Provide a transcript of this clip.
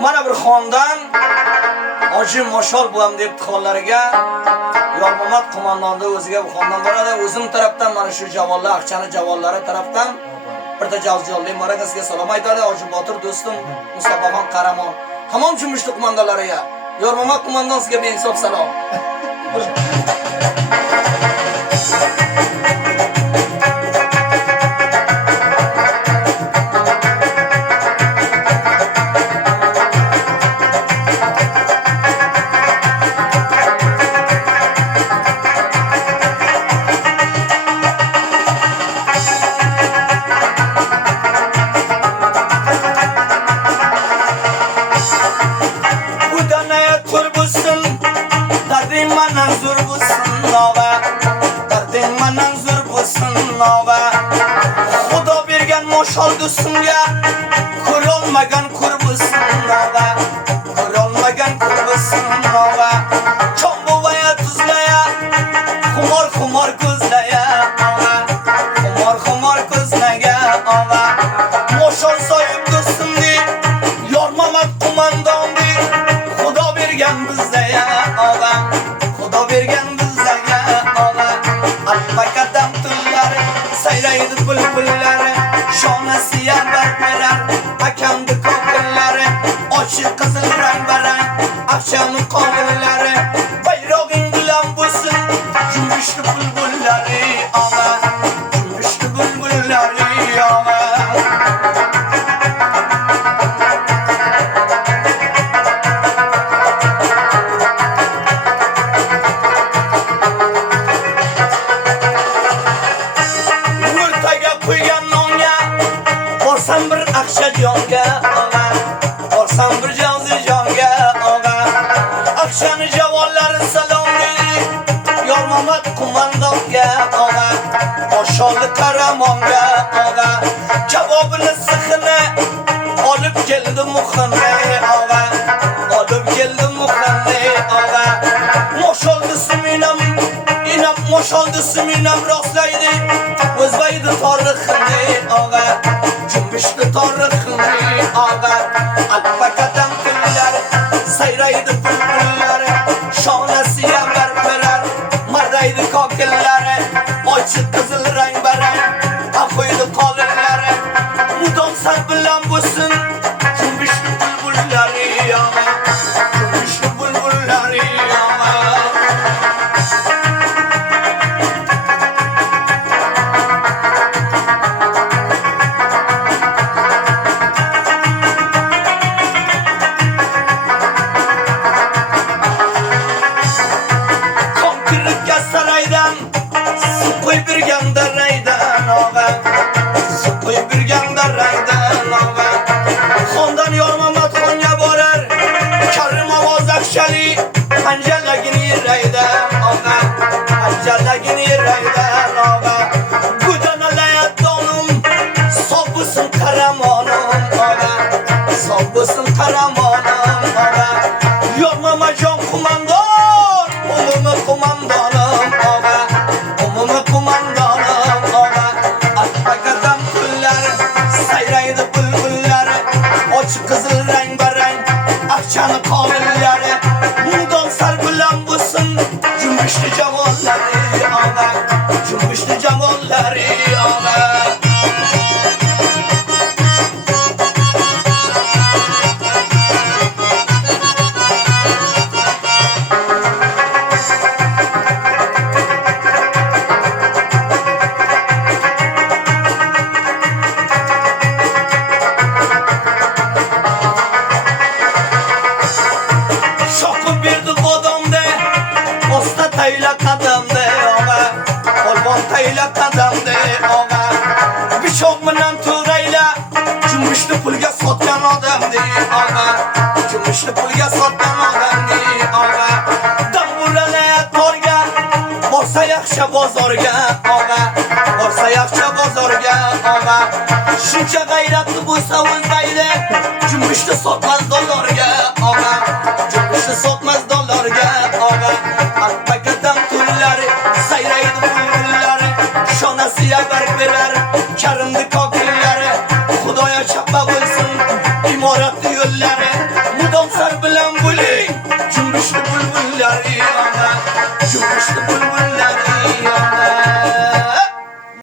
Mana bir xondan Hoji Moshol buvam deb xonlariga Yormamat qo'mondonda o'ziga bu xondan boradi. O'zim tarafdan mana shu javonlar, aqchani javonlari tarafdan bir tajovuzkorlik maragasiga salom aytadi. Hoji Botir do'stim, Mustafaxon Qaramon. Tamom jumushli qo'mondonlariga Yormamat qo'mondonsiga behisob salom. Xudo bergan moshol do'stimga ko'rolmagan ko'rbusin nova, ko'rolmagan ko'rbusin nova. Chombovaya tuzlaya, xumor ko'zlaya, xumor ko'zlaya ova. Moshol soyib do'stimni, Yormamat qo'mondonni, Xudo bergan bizga ova, Xudo bergan bizga ova. Alpakadam tunlar sayraydi bulbullari, shonasi yarbar berar, akamdi kokillari, ochiq qizil rang barang, aqchani qonillari, bayrog'ing bilan bo'lsin, jumishli bulbullari ova, jumishli bulbullari ova. Borsam bir aqcha jonga ova, borsam bir jozi jonga ova. Aqchani javonlari salom deydi, Yormamat qo'mondonga ova, Mosholi Qaramonga ova. Javobini sixini olib keldi muxini ova, olib keldi muxini ova. Moshol do'stimnam rostlaydi, o'zbaydi tarixini ova, jumbishli tarixini ova. Alpakadam kunlar sayraydi bulbullari, shonasi yarbar berar, marraydi kokillari, ochiq qizil rang barang, aqo'ydi qolillari. Mudom san bilan bo'lsin, jumbishli bulbullari ova, jumbishli bulbullari ova. Saraydan suqoy birgan daraydan ova, suqoy birgan daraydan ova. Xondan Yormamat xonga borar, Karim ovoz aqchali, panjalagini yeraydan ova, panjalagini yeraydan ova. Gudanalaya donum, sobbusin Qaramonim ova, sobbusin Qaramonim ova. Yormamajon qo'mondon, umumiy qo'mondonim ova, umumiy qo'mondonim ova. Alpakadam kunlar sayraydi bulbullari, ochiq qizil rang barang, aqchani qonillari. Mudom sal bilan bo'lsin, jumbishli javonlari ova, jumbishli javonlari ova. Tayla qadamda ova, polvon tayla qadamda ova. Bichoq bilan to'rayla, jumushni pulga sotgan odamda ova, jumushni pulga sotgan odamda ova. Damburala torga, borsa yaxshi bozorga ova, borsa yaxshi bozorga ova. Shuncha g'ayratli bo'lsa o'zbaydi, jumushni sotmas dollarga ova, jumushni sotmas dollarga ova. Alpakadam tunlari sayraydi bulbullari, shonasi yabar berar, Karimdi kokillari. Xudoya chappa bo'lsin imoratli yo'llari. bilan bo'ling, junbushli bulbullar yig'lama, junbushli bulbullar